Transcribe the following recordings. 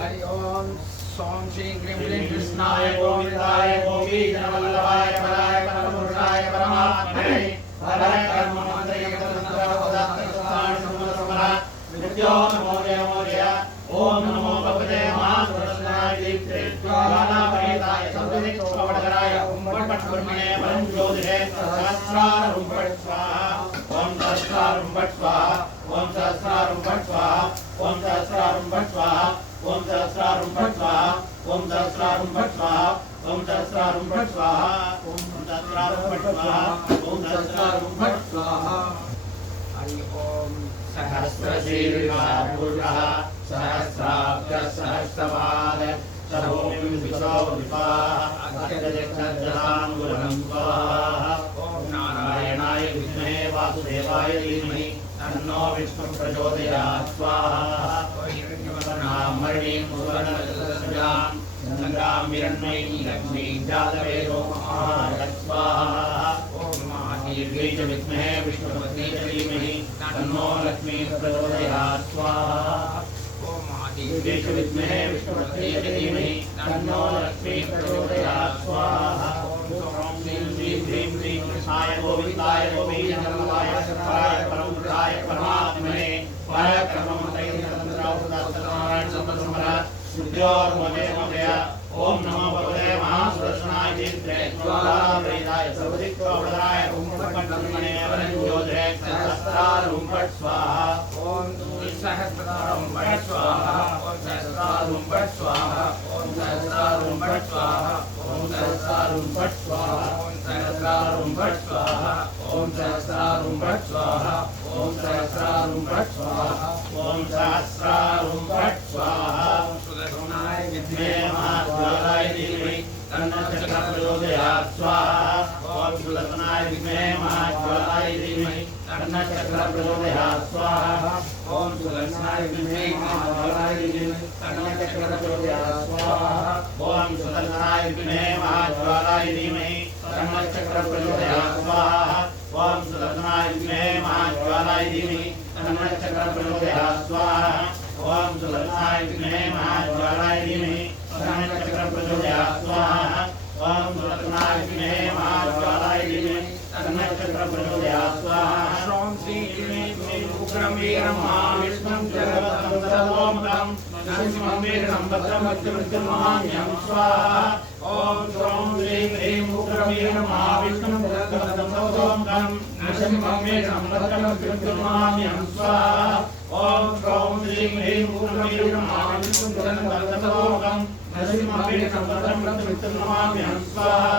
हरि ओम सोम श्री क्लीं क्लीं कृष्णाय गोविंदाय गोपीजनवल्लभाय पराय परमपुरुषाय परमात्मने हरः कर्ममन्त्रयतन्त्रपदार्थस्थानि समरसमरा विद्यो नमो जय ओम नमो भगवते महासरस्वत्याय दीप्ते ज्वालापरीताय सर्वदिक्पवडकराय उम्पट् ब्रह्मणे परं ज्योतिषे सहस्रारं फट् स्वाहा ओम सहस्रारं फट् स्वाहा ओम सहस्रारं फट् स्वाहा ओम सहस्रारं फट् स्वाहा ओम सहस्रारं फट् स्वाहा ओम सहस्रारं फट् स्वाहा ओम सहस्रारं फट् स्वाहा ओम सहस्रारं फट् स्वाहा ओम सहस्रारं फट् स्वाहा हरि ओम सहस्रशीर्षः पुरुषः सहस्राब्जः सहस्रपाद सर्वोऽपि विश्वो विश्वाः अत्यजक्षज्जलाङ्गुलं स्वाहा ओम नारायणाय विद्महे वासुदेवाय धीमहि तन्नो विष्णुः प्रचोदयात् स्वाहा हिरण्यवर्णामणिं सुवर्णरजतस्यां गङ्गां हिरण्मयीं लक्ष्मीं जातवेदो महाराज स्वाहा ओम महादेव्यै च विद्महे विष्णुपत्न्यै च धीमहि तन्नो लक्ष्मीः प्रचोदयात् स्वाहा ओम महादेव्यै च विद्महे विष्णुपत्न्यै च धीमहि तन्नो लक्ष्मीः प्रचोदयात् स्वाहा ओम श्रीं श्रीं ह्रीं क्लीं कृष्णाय गोविन्दाय गोपीजनवल्लभाय पराय परमपुरुषाय परमात्मने परक्रममतैर्यतन्त्रावदास्तनारायण समरसमरा विद्योर्मोदय ओम नमो भगवते महासरस्वत्याय दीप्ते ज्वालापरीताय सर्वदिक्पवडकराय उम्पट् ब्रह्मणे परं ज्योतिषे सहस्रारं फट् स्वाहा ओम सहस्रारं फट् स्वाहा ओम सहस्रारं फट् स्वाहा ओम सहस्रारं फट् स्वाहा ओम सहस्रारं फट् स्वाहा ओम सहस्रारं फट् स्वाहा ओम सहस्रारं फट् स्वाहा ओम सहस्रारं फट् स्वाहा ओम सहस्रारं फट् स्वाहा सुदर्शनाय विद्महे महाज्वालाय धीमहि तन्नो चक्रः प्रचोदयात् स्वाहा ओम सुदर्शनाय विद्महे महाज्वालाय धीमहि तन्नो चक्रः प्रचोदयात् स्वाहा ओम सुदर्शनाय विद्महे महाज्वालाय धीमहि तन्नो चक्रः प्रचोदयात् स्वाहा ओम सुदर्शनाय विद्महे महाज्वालाय धीमहि तन्नो चक्रः प्रचोदयात् स्वाहा ओम सुदर्शनाय विद्महे महाज्वालाय धीमहि तन्नो चक्रः प्रचोदयात् स्वाहा ओम सुदर्शनाय विद्महे महाज्वालाय धीमहि तन्नो चक्रः प्रचोदयात् स्वाहा ओम सुदर्शनाय विद्महे महाज्वालाय धीमहि तन्नो चक्रः प्रचोदयात् स्वाहा ओम श्री क्लीं क्लीं उग्रं वीरं महाविष्णुं जगदं सर्वोमतं नरसिंहं वीरं भद्रं मृत्युमृत्युर्महाम्यं स्वाहा ओम श्रों श्रीं ह्रीं उग्रं वीरं महाविष्णुं जगदं सर्वोमतं नरसिंहं वीरं भद्रं मृत्युमृत्युर्महाम्यं स्वाहा ओम श्रों श्रीं ह्रीं उग्रं वीरं महाविष्णुं जगदं सर्वोमतं नरसिंहं वीरं भद्रं मृत्युमृत्युर्महाम्यं स्वाहा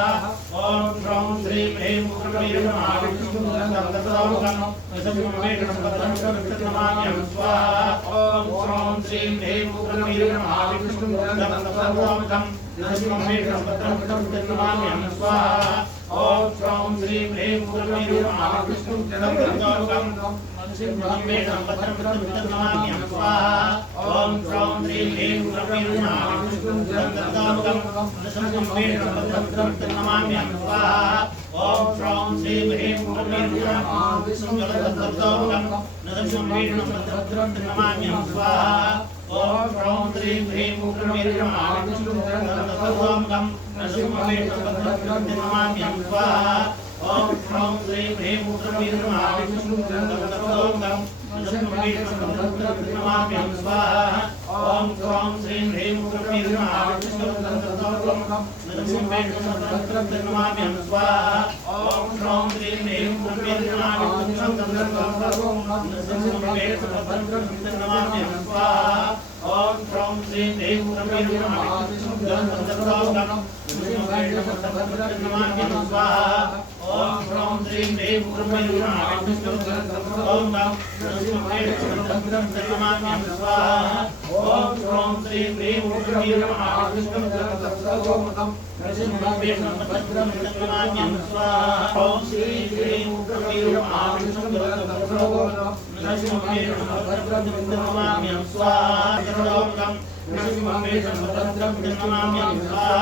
ओम श्रों श्रीं ह्रीं उग्रं वीरं महाविष्णुं जगदं सर्वोमतं नरसिंहं वीरं भद्रं मृत्युमृत्युर्महाम्यं स्वाहा ओम श्रों श्रीं ह्रीं उग्रं वीरं महाविष्णुं जगदं सर्वोमतं नरसिंहं वीरं भद्रं मृत्युमृत्युर्महाम्यं स्वाहा ओम श्रों श्रीं ह्रीं उग्रं वीरं महाविष्णुं जगदं सर्वोमतं नरसिंहं वीरं भद्रं मृत्युमृत्युर्महाम्यं स्वाहा ओम श्रों श्रीं ह्रीं उग्रं वीरं महाविष्णुं जगदं सर्वोमतं नरसिंहं वीरं भद्रं मृत्युमृत्युर्महाम्यं स्वाहा ओम श्रों श्रीं ह्रीं उग्रं वीरं महाविष्णुं जगदं सर्वोमतं नरसिंहं वीरं भद्रं मृत्युमृत्युर्महाम्यं स्वाहा ओम श्रों श्रीं ह्रीं उग्रं वीरं महाविष्णुं जगदं सर्वोमतं नरसिंहं वीरं भद्रं मृत्युमृत्युर्महाम्यं स्वाहा ओम श्रों श्रीं ह्रीं उग्रं वीरं महाविष्णुं जगदं सर्वोमतं नरसिंहं वीरं भद्रं मृत्युमृत्युर्महाम्यं स्वाहा ओम श्रों श्रीं ह्रीं उग्रं वीरं महाविष्णुं जगदं सर्वोमतं नरसिंहं वीरं भद्रं मृत्युमृत्युर्महाम्यं स्वाहा ओम श्रों श्रीं ह्रीं उग्रं वीरं महाविष्णुं जगदं सर्वोमतं नरसिंहं वीरं भद्रं मृत्युमृत्युर्महाम्यं स्वाहा ओम श्रों श्रीं ह्रीं उग्रं वीरं महाविष्णुं जगदं सर्वोमतं नरसिंहं वीरं भद्रं मृत्युमृत्युर्महाम्यं स्वाहा ओम श्रों श्रीं ह्रीं उग्रं वीरं महाविष्णुं जगदं सर्वोमतं नरसिंहं वीरं भद्रं मृत्युमृत्युर्महाम्यं स्वाहा ओम श्रों श्रीं ह्रीं उग्रं वीरं महाविष्णुं जगदं सर्वोमतं नरसिंहं वीरं भद्रं मृत्युमृत्युर्महाम्यं स्वाहा ओम श्रीं ह्रीं उग्रं वीरं महाविष्णुं जगदं सर्वोमतं नरसिंहं वीरं भद्रं मृत्युमृत्युर्महाम्यं स्वाहा नरसिंहं वीरं भद्रं मृत्युमृत्युर्महाम्यं स्वाहा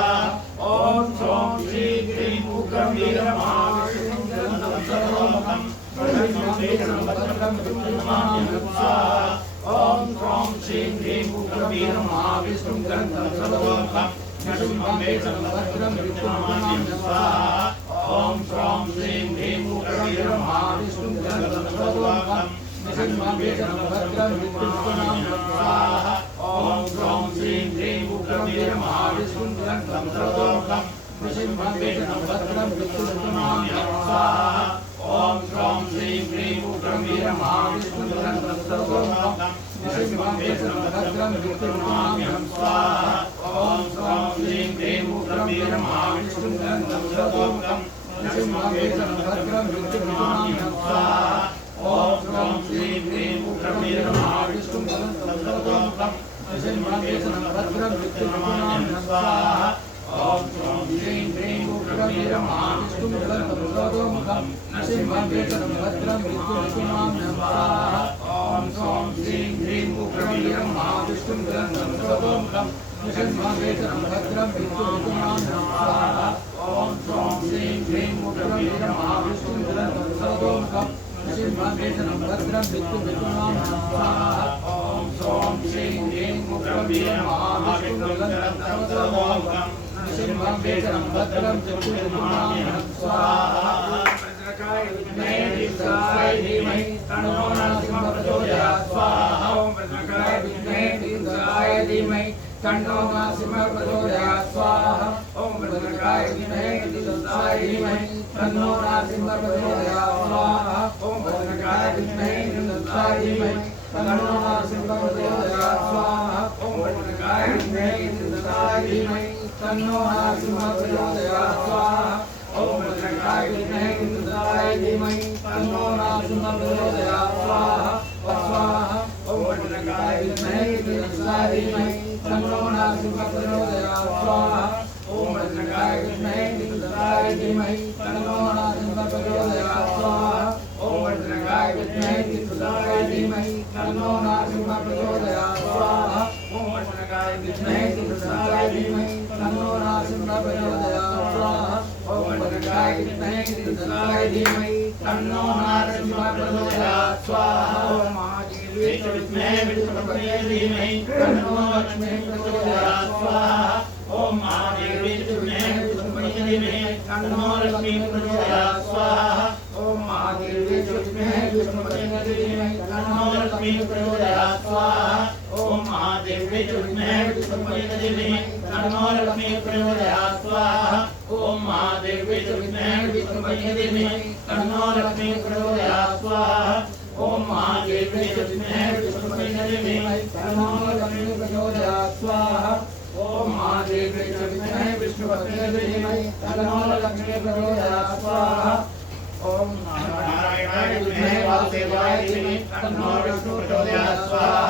ओम श्रों श्रीं ह्रीं उग्रं वीरं महाविष्णुं जगदं सर्वोमतं नरसिंहं वीरं भद्रं मृत्युमृत्युर्महाम्यं स्वाहा ओम ह्रौं श्रीं ह्रीं उग्रवीर महाविष्णुं ग्रन्थं सर्वतोमुखं नृसिंहं वेषभद्रं विष्णुनामाम्यहं स्वाहा ओम ह्रौं श्रीं ह्रीं उग्रवीर महाविष्णुं ग्रन्थं सर्वतोमुखं नृसिंहं वेषभद्रं विष्णुनामाम्यहं स्वाहा ओम ह्रौं श्रीं ह्रीं उग्रवीर महाविष्णुं ग्रन्थं सर्वतोमुखं नृसिंहं वेषभद्रं विष्णुनामाम्यहं स्वाहा ओम ह्रौं श्रीं ह्रीं उग्रवीर महाविष्णुं ग्रन्थं सर्वतोमुखं नृसिंहं वेषभद्रं विष्णुनामाम्यहं स्वाहा ओम ह्रौं श्रीं ह्रीं उग्रवीर महाविष्णुं ग्रन्थं सर्वतोमुखं नृसिंहं वेषभद्रं विष्णुनामाम्यहं स्वाहा ओम ह्रौं श्रीं ह्रीं उग्रवीर महाविष्णुं ग्रन्थं सर्वतोमुखं नृसिंहं वेषभद्रं विष्णुनामाम्यहं स्वाहा ओम ह्रौं श्रीं ह्रीं उग्रवीर महाविष्णुं ग्रन्थं सर्वतोमुखं नृसिंहं वेषभद्रं विष्णुनामाम्यहं स्वाहा ओम ह्रौं श्रीं ह्रीं उग्रवीर महाविष्णुं ग्रन्थं सर्वतोमुखं नृसिंहं वेषभद्रं विष्णुनामाम्यहं स्वाहा ओम ह्रौं श्रीं ह्रीं उग्रवीर महाविष्णुं ग्रन्थं सर्वतोमुखं नृसिंहं वेषभद्रं विष्णुनामाम्यहं स्वाहा ओम ह्रौं श्रीं ह्रीं उग्रवीर महाविष्णुं ग्रन्थं सर्वतोमुखं नृसिंहं वेषभद्रं विष्णुनामाम्यहं स्वाहा वज्रकाय विद्महे दीर्घाय धीमहि तन्नो नरसिंहः प्रचोदयात् स्वाहा ओम वज्रकाय विद्महे दीर्घाय धीमहि तन्नो नरसिंहः प्रचोदयात् स्वाहा ओम वज्रकाय विद्महे दीर्घाय धीमहि तन्नो नरसिंहः प्रचोदयात् स्वाहा ओम वज्रकाय विद्महे दीर्घाय धीमहि तन्नो नरसिंहः प्रचोदयात् स्वाहा ओम वज्रकाय विद्महे दीर्घाय धीमहि तन्नो नरसिंहः प्रचोदयात् स्वाहा ओम वज्रकाय विद्महे दीर्घाय धीमहि तन्नो नरसिंहः प्रचोदयात् स्वाहा स्वाहा ओम वज्रकाय विद्महे दीर्घाय धीमहि तन्नो नरसिंहः प्रचोदयात् स्वाहा ओम वज्रकाय विद्महे दीर्घाय धीमहि तन्नो नरसिंहः प्रचोदयात् स्वाहा ओम वज्रकाय विद्महे दीर्घाय धीमहि तन्नो नरसिंहः प्रचोदयात् स्वाहा ओम वज्रकाय विद्महे दीर्घाय धीमहि तन्नो नरसिंहः प्रचोदयात् स्वाहा ओम वज्रकाय विद्महे दीर्घाय धीमहि तन्नो नरसिंहः प्रचोदयात् स्वाहा ओम महादेवी विद्महे विष्णुपत्न्यै धीमहि तन्नो लक्ष्मी प्रचोदयात् स्वाहा ओम महादेवी विद्महे विष्णुपत्न्यै धीमहि तन्नो लक्ष्मी प्रचोदयात् स्वाहा ओम महादेवी विद्महे विष्णुपत्न्यै धीमहि तन्नो लक्ष्मी प्रचोदयात् स्वाहा ओम महादेवी विद्महे विष्णुपत्न्यै धीमहि तन्नो लक्ष्मी प्रचोदयात् स्वाहा ओम महादेवी विद्महे विष्णुपत्न्यै धीमहि तन्नो लक्ष्मी प्रचोदयात् स्वाहा ओम महादेवी विद्महे विष्णुपत्न्यै धीमहि तन्नो लक्ष्मी प्रचोदयात् स्वाहा ओम महादेवी विद्महे विष्णुपत्न्यै धीमहि तन्नो लक्ष्मी प्रचोदयात् स्वाहा ओम नारायणाय विद्महे वासुदेवाय धीमहि तन्नो विष्णु प्रचोदयात् स्वाहा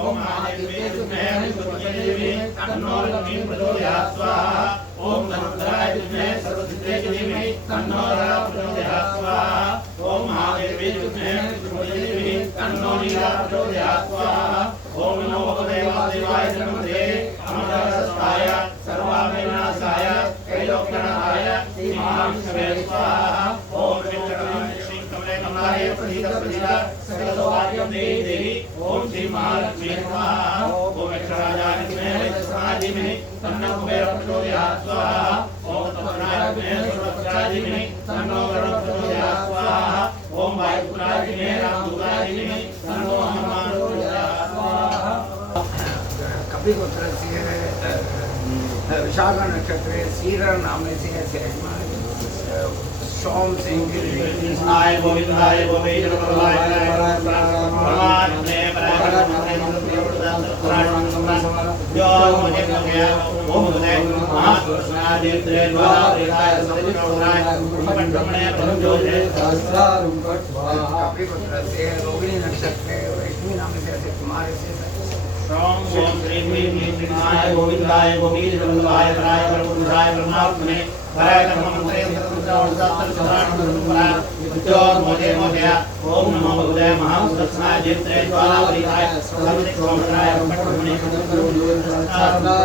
ओम महादेवी विद्महे विष्णुपत्न्यै धीमहि तन्नो लक्ष्मी प्रचोदयात् स्वाहा ओम धनुर्धराय विद्महे सर्वसिद्धये धीमहि तन्नो रुद्रः प्रचोदयात् स्वाहा ओम महादेवी विद्महे विष्णुपत्न्यै धीमहि तन्नो नीलः प्रचोदयात् स्वाहा ओम नमो भगवते वासुदेवाय नमस्ते अमरसस्ताय सर्वाभिनाशाय त्रैलोक्यनाथाय श्रीमहाविष्णवे स्वाहा ओम श्री कमले कमलाय प्रसीद प्रसीद सकलसौभाग्यं देहि देहि ओम श्री महालक्ष्मी स्वाहा ओम अक्षराजाय विद्महे वज्रकाय धीमहि तन्नो कुबेरः प्रचोदयात् स्वाहा ओम तत्पुरुषाय विद्महे सर्वशक्ताय धीमहि तन्नो वरुणः प्रचोदयात् स्वाहा ओम वायुपुत्राय धीमहि रामदूताय धीमहि तन्नो हनुमान् प्रचोदयात् स्वाहा कपिगोत्र से विशाखा नक्षत्र सीरा नाम से सोम सिंह कृष्णाय गोविंदाय गोविंद प्रभुवाय परमात्मे परात्मे जो मुझे कहे ओम उदय महाकृष्णादित्य द्वारा प्रेताय सर्वज्ञाय पंचमणे प्रज्योतिषे सहस्रारुं कट्वा कपिगोत्र से रोहिणी नक्षत्र लक्ष्मी नाम से कुमार से ओम ओम श्री कृष्णाय गोविंदाय गोविंद प्रभुवाय पराय परमपुरुषाय परमात्मने पराय कर्ममंत्रे सत्संगपराय विद्योत मोदे मोदया ओम नमो भगवते महाकृष्णाय दित्रे ज्वाला परिधाय सर्वदिक्सोमराय पंचमणे ओम सहस्रती सारुद्रा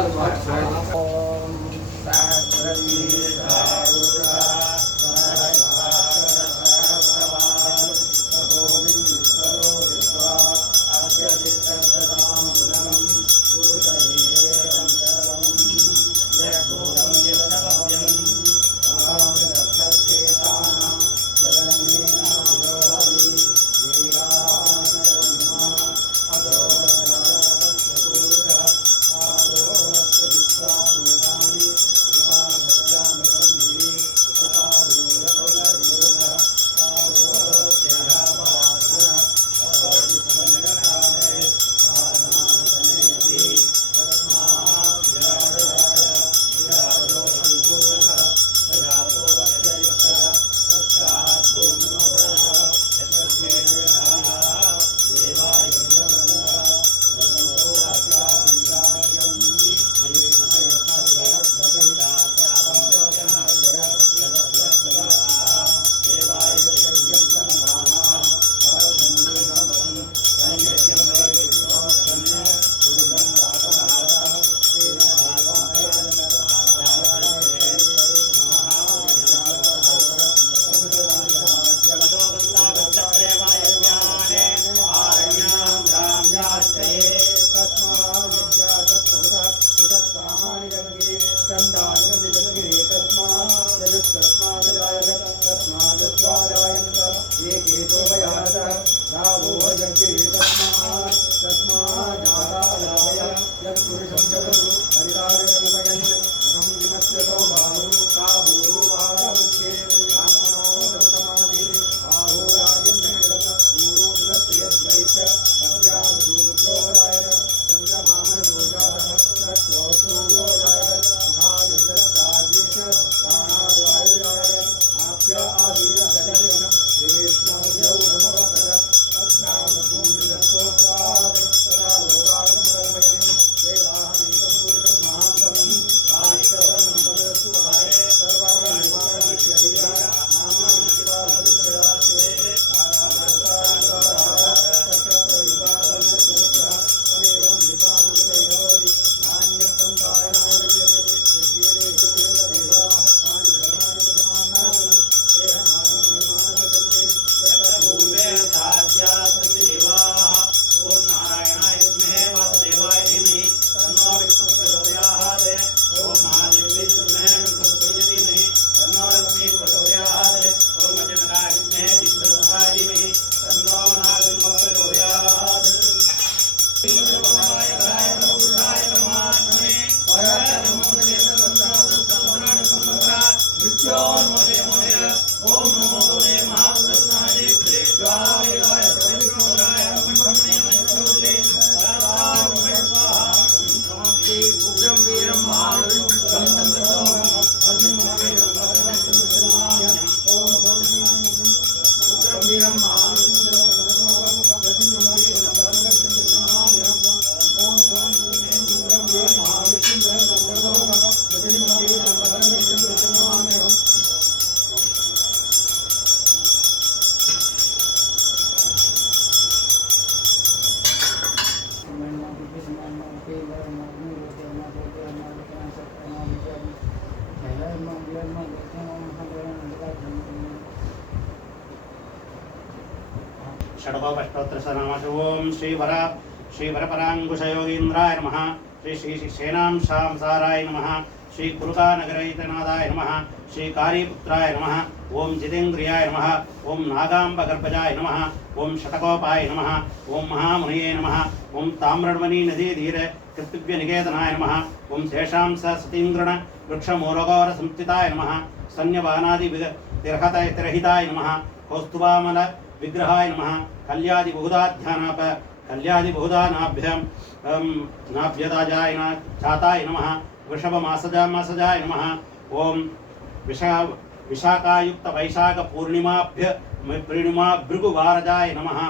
षडकोपष्टोत्तरसहस्रनाम ओम श्री वरपराङ्कुशयोगीन्द्राय नमः श्री सेनां साराय नमः श्री कुरुकानगरैतनादाय नमः श्री कारीपुत्राय नमः ओम जितेन्द्रियाय नमः ओम नागाम्बगर्भजाय नमः ओम शतकोपाय नमः ओम महामुनये नमः ओम ताम्रमणि नदी धीर कृतव्य निकेतनाय नमः ओम शेषां सतीन्द्रण वृक्षमूलगौर संस्थिताय नमः सन्यवानादि तिरहिताय नमः कौस्तुभामल विग्रहाय नमः कल्यादि बहुधाध्यानाप कल्यादि बहुधानाभ्यं नाभ्यदाजाय चाताय नमः वृषभमासजाय नमः ओम विशाखायुक्त वैशाख पूर्णिमा भृगुवारजाय नमः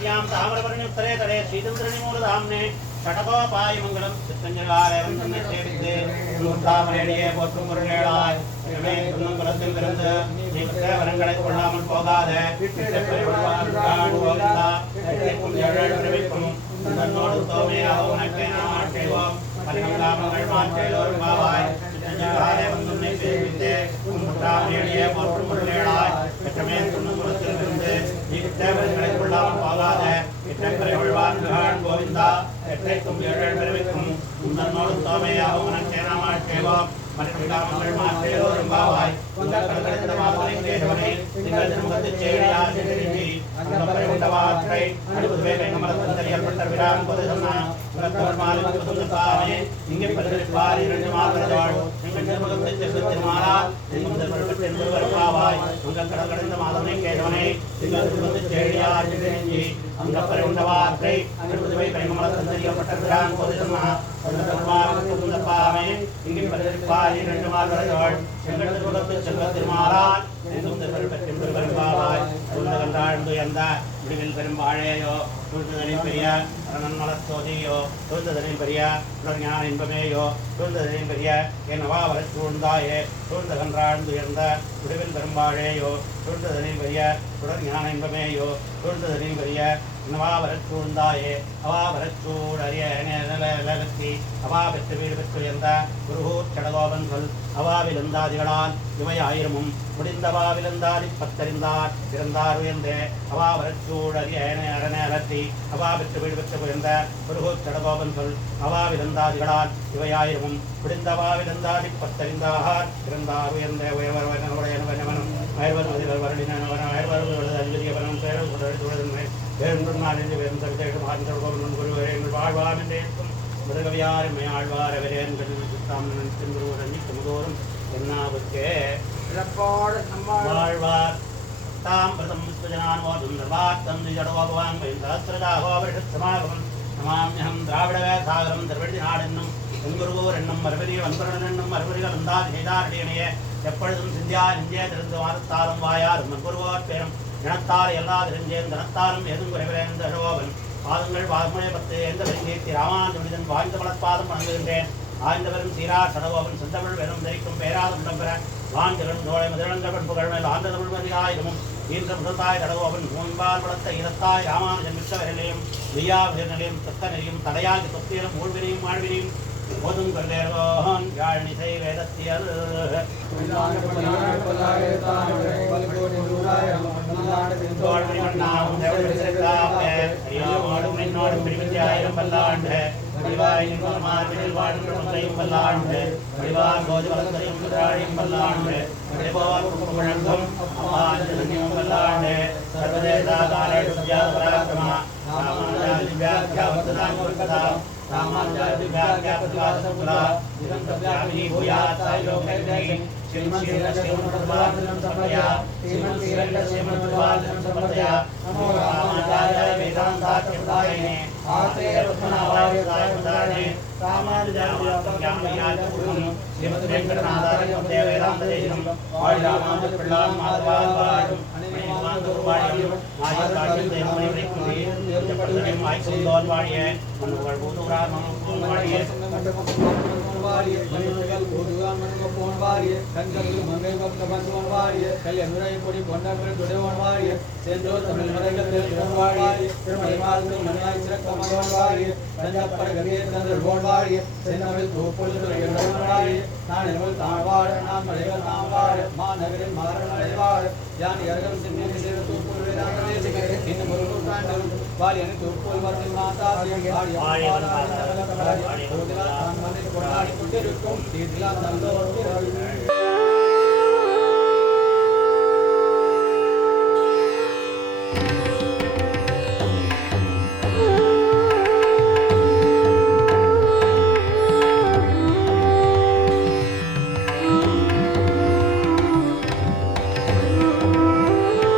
उत्तरवर्यां ताम्रवर्णोत्तरे तरे श्रीचन्द्रनिमूलधाम्ने षटकोपायमङ्गलं चित्तञ्जलारवन्दन्नच्छेविद्ये முத்தாமரேடியே போற்றும் முருகேளாய் எனவே துன்னும் குலத்தில் பிறந்து நீ பெற்ற வரங்களை கொள்ளாமல் போகாத பிறவிக்கும் தன்னோடு தோமையாக உனக்கே நாம் ஆட்சேவோம் பரிணாமங்கள் மாற்றேலோரும் பாவாய் சித்தஞ்சாலே வந்துன்னை சேவித்தே முத்தாமரேடியே போற்றும் முருகேளாய் பெற்றமே துன்னும் குலத்தில் பிறந்து நீ பெற்ற வரங்களை கொள்ளாமல் போகாத வாழ்வான் கோவிந்தா எற்றைக்கும் ஏழு பிறவிக்கும் தன்னோடு தோமையாக உனக்கே நாம் ஆட்சேவோம் மனிதர்கள் மாற்றேலோரும் பாவாய் உங்கள் கடற்கடந்த மாதனை கேட்டவனே நீங்கள் திருமுகத்தைச் செய்யார் என்று அந்த பரிவுண்ட வாற்றை அனுபவே வெங்கமலத்தில் ஏற்பட்ட விரான் பொது சொன்னான் மாலை இங்கே பதினெட்டுப்பார் 2 மாதங்கள் எங்கள் திருமுகத்தை திருமாறால் எங்கும் பாவாய் உங்கள் கடற்கடந்த மாதனை கேட்டவனே நீங்கள் திருமுகத்தைச் செய்யார் என்று அந்த பரிவுண்ட வாற்றை அனுபவே வெங்கமலத்தில் ஏற்பட்ட விரான் பொது சொன்னான் இங்கே பதினெட்டுப்பார் 2 மாதங்கள் எங்கள் திருமுகத்தை திருமாறால் எங்கும் பாவாய் உலகந்தாழ்ந்து எந்த முடிவில் பெரும் வாழையோ சூழ்ந்ததனின் பெரிய நன்மலத்தோதியோ சூழ்ந்ததனின் பெரிய ஞான இன்பமேயோ சூழ்ந்ததனின் பெரிய என்னவா வர சூழ்ந்தாயே சூழ்ந்தகன்றாழ்ந்து இருந்த முடிவில் பெரும் வாழையோ சூழ்ந்ததனின் பெரிய உடல் ஞான இன்பமேயோ சூழ்ந்ததனின் பெரிய என்னவா வர சூழ்ந்தாயே அவா வரச்சூழ் அறிய நிலத்தி அவா பெற்று வீடு பெற்று எந்த குருகூர் சடகோபன் சொல் அவாவிலந்தாதிகளால் இவை 1000 முடிந்தவாவிலந்தாதி 10 இருந்தார் உயர்ந்தே அவா வரச்சூழ் அறிய அரணி அவா பெற்று வீடு பெற்று உயர்ந்த குருகூர் சடகோபன் சொல் அவாவிலந்தாதிகளால் இவை 1000 முடிந்தவாவிலந்தாதி 10 இருந்தார் உயர்ந்தே உயர்வனும் அயர்வரும் வருடினவனும் அயர்வரும் அதிபதியவனும் வாழ்வாம் என்றேற்கும் முருகவியாருமை ஆழ்வார் அவரேன்தோறும் என்னாவுக்கே வாழ்வார் தாம் பிரதம் விஸ்வஜனான் மோதுந்தர்வார் தந்து ஜடோபவான் சமாகமம் நமாம்யகம் திராவிட சாகரம் திருவடி நாடென்னும் எங்குருகூர் என்னும் மறுபடி வன்புடன் என்னும் மறுபடிகள் வந்தால் செய்தாரடியனையே எப்பொழுதும் சிந்தியா நெஞ்சே திருந்து வாரத்தாலும் வாயாரும் நண்புருவோர் பேரும் இனத்தால் எல்லா தெரிஞ்சேன் தனத்தாலும் எதுவும் குறைவிலேந்த அழகோபன் பாதங்கள் வாகுமனை 10 எந்த கீர்த்தி ராமானுஜன் வாழ்ந்த மலப்பாதம் வணங்குகின்றேன் ஆய்ந்தவரும் சீரா சடகோபன் செந்தமிழ் வெறும் தரிக்கும் பேராதம் இடம்பெற வாஞ்சகன் தோழை முதலங்கள் பண்புகள் மேல் ஆந்த தமிழ் மதியாயிரமும் ஈன்ற முதத்தாய் தடகோபன் மூன்பால் வளர்த்த இனத்தாய் ராமானுஜன் மிச்சவரிலையும் வியாவினையும் தத்தனையும் தடையாகி தொத்தியிலும் ஊழ்வினையும் வாழ்வினையும் போதும் கொள்ளேரோன் யாழ்நிசை வேதத்தியல் என்னோடும் பிரிவித்தியாயிரம் பல்லாண்டு மார்பினில் வாழ்க்கையும் பல்லாண்டு போது வளர்த்தையும் பல்லாண்டு முழங்கும் அம்மாஞ்சம் பல்லாண்டு சர்வதேச பராக்கிரமா Thank you.